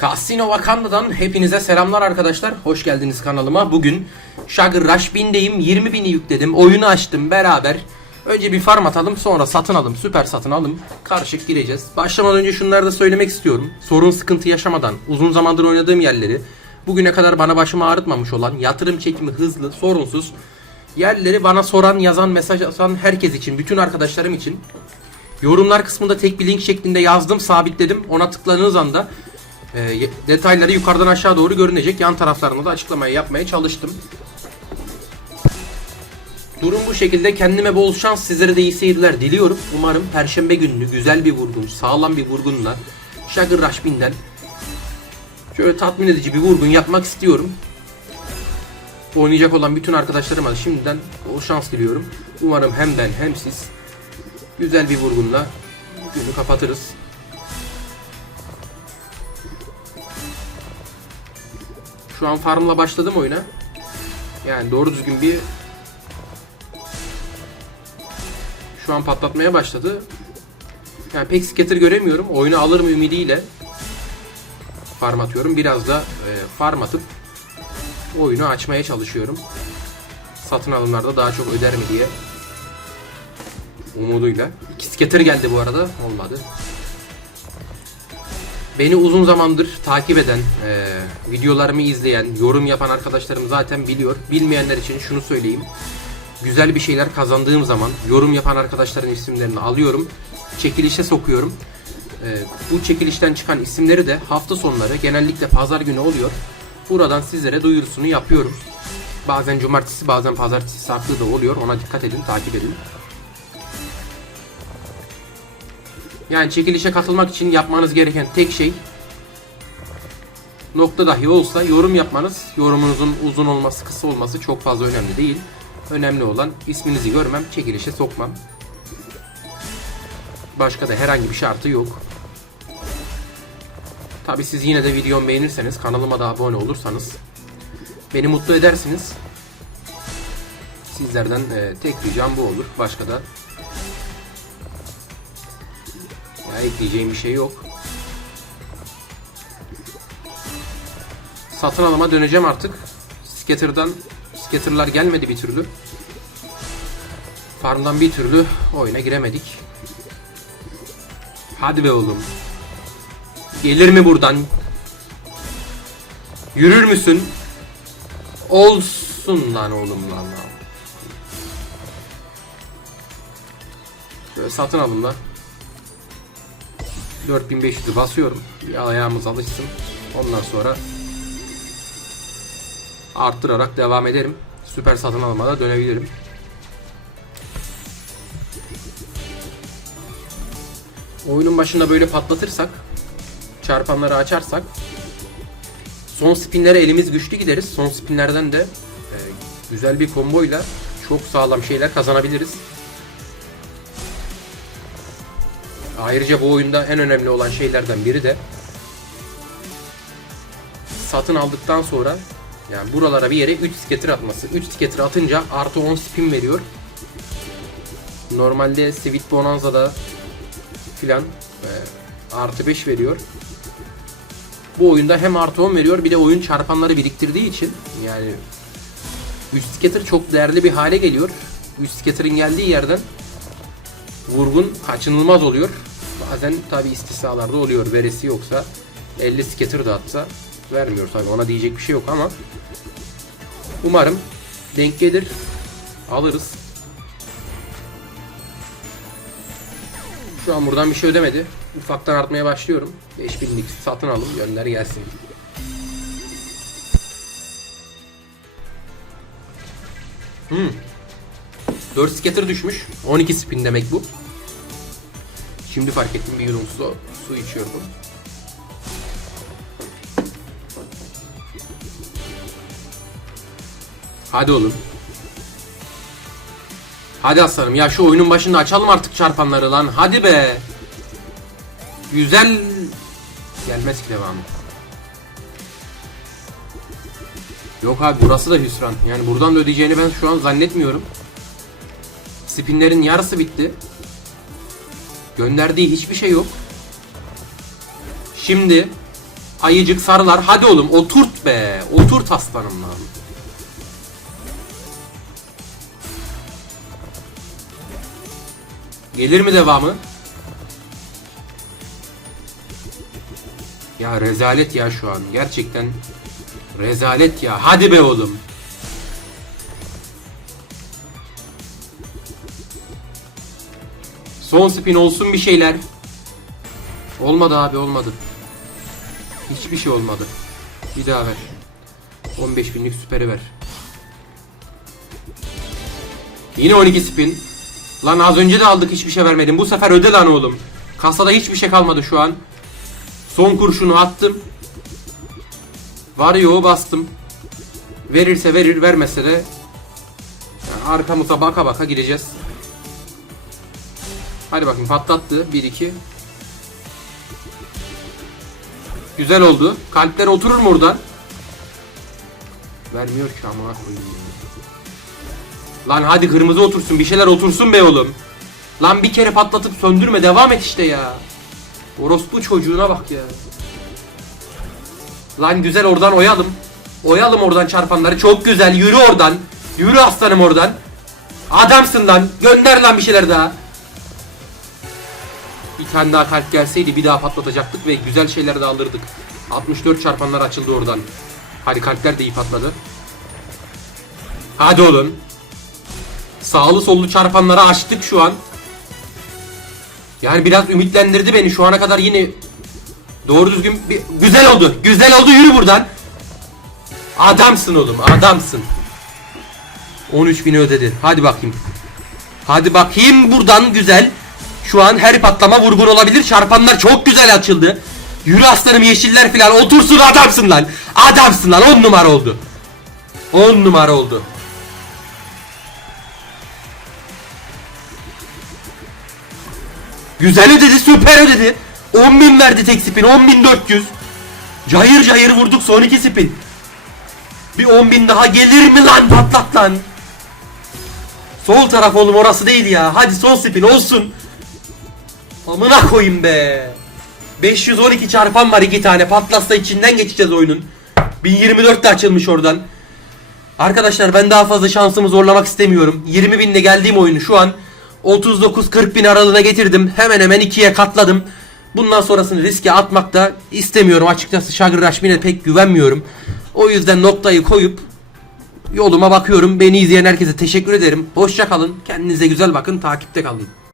Casino Wakanda'dan hepinize selamlar arkadaşlar. Hoş geldiniz kanalıma. Bugün Sugar Rush 1000'deyim. 20 bini yükledim. Oyunu açtım beraber. Önce bir farm atalım sonra satın alım. Süper satın alım. Karışık gireceğiz. Başlamadan önce şunları da söylemek istiyorum. Sorun sıkıntı yaşamadan uzun zamandır oynadığım yerleri bugüne kadar bana başımı ağrıtmamış olan yatırım çekimi hızlı, sorunsuz yerleri bana soran, yazan, mesaj atan herkes için, bütün arkadaşlarım için Yorumlar kısmında tek bir link şeklinde yazdım, sabitledim. Ona tıkladığınız anda e, detayları yukarıdan aşağı doğru görünecek. Yan taraflarında da açıklamayı yapmaya çalıştım. Durum bu şekilde. Kendime bol şans, sizlere de iyi seyirler diliyorum. Umarım perşembe günü güzel bir vurgun, sağlam bir vurgunla Rush 1000'den şöyle tatmin edici bir vurgun yapmak istiyorum. Oynayacak olan bütün arkadaşlarıma da şimdiden bol şans diliyorum. Umarım hem ben hem siz güzel bir vurgunla günü kapatırız. Şu an farmla başladım oyuna. Yani doğru düzgün bir şu an patlatmaya başladı. Yani pek scatter göremiyorum. Oyunu alır mı ümidiyle farm atıyorum. Biraz da e, farm atıp oyunu açmaya çalışıyorum. Satın alımlarda daha çok öder mi diye umuduyla. İki scatter geldi bu arada. Olmadı. Beni uzun zamandır takip eden, e, videolarımı izleyen, yorum yapan arkadaşlarım zaten biliyor. Bilmeyenler için şunu söyleyeyim. Güzel bir şeyler kazandığım zaman yorum yapan arkadaşların isimlerini alıyorum. Çekilişe sokuyorum. E, bu çekilişten çıkan isimleri de hafta sonları genellikle pazar günü oluyor. Buradan sizlere duyurusunu yapıyorum. Bazen cumartesi bazen pazartesi farklı da oluyor. Ona dikkat edin, takip edin. Yani çekilişe katılmak için yapmanız gereken tek şey nokta dahi olsa yorum yapmanız. Yorumunuzun uzun olması, kısa olması çok fazla önemli değil. Önemli olan isminizi görmem, çekilişe sokmam. Başka da herhangi bir şartı yok. Tabi siz yine de videomu beğenirseniz, kanalıma da abone olursanız beni mutlu edersiniz. Sizlerden e, tek ricam bu olur. Başka da ekleyeceğim bir şey yok. Satın alıma döneceğim artık. Scatter'dan Scatter'lar gelmedi bir türlü. Farm'dan bir türlü oyuna giremedik. Hadi be oğlum. Gelir mi buradan? Yürür müsün? Olsun lan oğlum lan. lan. Şöyle satın alın da. 4500'ü basıyorum. Bir ayağımız alışsın. Ondan sonra arttırarak devam ederim. Süper satın almada dönebilirim. Oyunun başında böyle patlatırsak, çarpanları açarsak, son spinlere elimiz güçlü gideriz. Son spinlerden de e, güzel bir komboyla çok sağlam şeyler kazanabiliriz. Ayrıca bu oyunda en önemli olan şeylerden biri de satın aldıktan sonra yani buralara bir yere 3 scatter atması. 3 scatter atınca artı 10 spin veriyor. Normalde Sweet Bonanza'da filan e, artı 5 veriyor. Bu oyunda hem artı 10 veriyor bir de oyun çarpanları biriktirdiği için yani 3 scatter çok değerli bir hale geliyor. 3 scatter'ın geldiği yerden vurgun kaçınılmaz oluyor. Bazen tabi istisnalarda oluyor. Veresi yoksa 50 scatter da atsa vermiyor tabi ona diyecek bir şey yok ama umarım denk gelir alırız. Şu an buradan bir şey ödemedi. Ufaktan artmaya başlıyorum. 5000'lik satın alım gönder gelsin. Hmm. 4 scatter düşmüş. 12 spin demek bu. Şimdi fark ettim bir yudum su, su içiyordum. Hadi oğlum. Hadi aslanım ya şu oyunun başında açalım artık çarpanları lan. Hadi be. Güzel. Gelmez ki devamı. Yok abi burası da hüsran. Yani buradan da ödeyeceğini ben şu an zannetmiyorum. Spinlerin yarısı bitti. Gönderdiği hiçbir şey yok. Şimdi Ayıcık sarılar. Hadi oğlum oturt be. Oturt aslanım lan. Gelir mi devamı? Ya rezalet ya şu an. Gerçekten rezalet ya. Hadi be oğlum. Son spin olsun bir şeyler. Olmadı abi olmadı. Hiçbir şey olmadı. Bir daha ver. 15 binlik süperi ver. Yine 12 spin. Lan az önce de aldık hiçbir şey vermedim. Bu sefer öde lan oğlum. Kasada hiçbir şey kalmadı şu an. Son kurşunu attım. Var yoğu bastım. Verirse verir vermezse de yani arkamıza baka baka gideceğiz. Hadi bakayım patlattı. 1-2. Güzel oldu. Kalpler oturur mu oradan? Vermiyor ki amına koyayım. ya. Lan hadi kırmızı otursun. Bir şeyler otursun be oğlum. Lan bir kere patlatıp söndürme. Devam et işte ya. Orospu çocuğuna bak ya. Lan güzel oradan oyalım. Oyalım oradan çarpanları. Çok güzel. Yürü oradan. Yürü aslanım oradan. Adamsın lan. Gönder lan bir şeyler daha. Bir tane daha kalp gelseydi bir daha patlatacaktık ve güzel şeyler de alırdık. 64 çarpanlar açıldı oradan. Hadi kalpler de iyi patladı. Hadi oğlum. Sağlı sollu çarpanları açtık şu an. Yani biraz ümitlendirdi beni. Şu ana kadar yine doğru düzgün bir... Güzel oldu. Güzel oldu. Yürü buradan. Adamsın oğlum. Adamsın. 13 bini ödedi. Hadi bakayım. Hadi bakayım buradan güzel. Şu an her patlama vurgun olabilir. Çarpanlar çok güzel açıldı. Yürü aslanım yeşiller filan. Otursun adamsın lan. Adamsın lan. 10 numara oldu. 10 numara oldu. Güzel ödedi, süper ödedi. 10 bin verdi tek spin, 10 bin 400. Cayır cayır vurduk son iki spin. Bir 10 bin daha gelir mi lan patlat lan. Sol taraf oğlum orası değil ya. Hadi son spin olsun. Amına koyayım be. 512 çarpan var iki tane. Patlatsa içinden geçeceğiz oyunun. 1024 de açılmış oradan. Arkadaşlar ben daha fazla şansımı zorlamak istemiyorum. 20 binle geldiğim oyunu şu an 39-40 bin aralığına getirdim. Hemen hemen ikiye katladım. Bundan sonrasını riske atmak da istemiyorum. Açıkçası Şagır Raşmin'e pek güvenmiyorum. O yüzden noktayı koyup yoluma bakıyorum. Beni izleyen herkese teşekkür ederim. Hoşça kalın. Kendinize güzel bakın. Takipte kalın.